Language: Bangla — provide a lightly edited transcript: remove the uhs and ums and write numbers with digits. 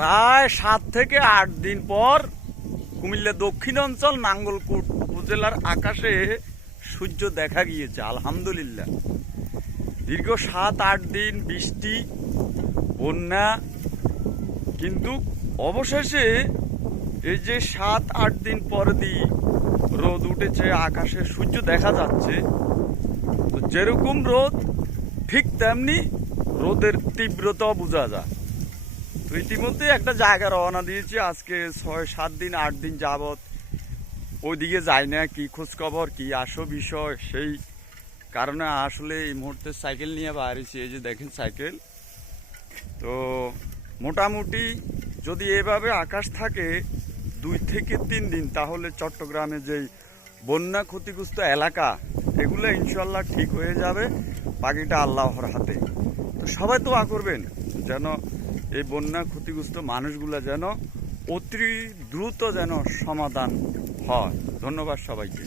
প্রায় 7 থেকে 8 দিন পর কুমিল্লা দক্ষিণাঞ্চল নাঙ্গলকোট উপজেলার আকাশে সূর্য দেখা গিয়েছে আলহামদুলিল্লাহ। দীর্ঘ 7-8 দিন বৃষ্টি বন্যা, কিন্তু অবশেষে এই যে 7-8 দিন পর দিয়ে রোদ উঠেছে, আকাশে সূর্য দেখা যাচ্ছে। তো যেরকম রোদ ঠিক তেমনি রোদের তীব্রতাও বোঝা যায়। তো ইতিমধ্যে একটা জায়গা রওনা দিয়েছি, আজকে 6-7 দিন 8 দিন যাবৎ ওইদিকে যাই না, কি খোঁজখবর কি আসো বিষয়, সেই কারণে আসলে এই মুহূর্তে সাইকেল নিয়ে বাইরেছি। এই যে দেখেন সাইকেল। তো মোটামুটি যদি এভাবে আকাশ থাকে 2 থেকে 3 দিন, তাহলে চট্টগ্রামে যেই বন্যা ক্ষতিগ্রস্ত এলাকা এগুলো ইনশাল্লাহ ঠিক হয়ে যাবে, বাকিটা আল্লাহর হাতে। তো সবাই দোয়া করবেন যেন এই বন্যা ক্ষতিগ্রস্ত মানুষগুলো যেন অতি দ্রুত যেন সমাধান হয়। ধন্যবাদ সবাইকে।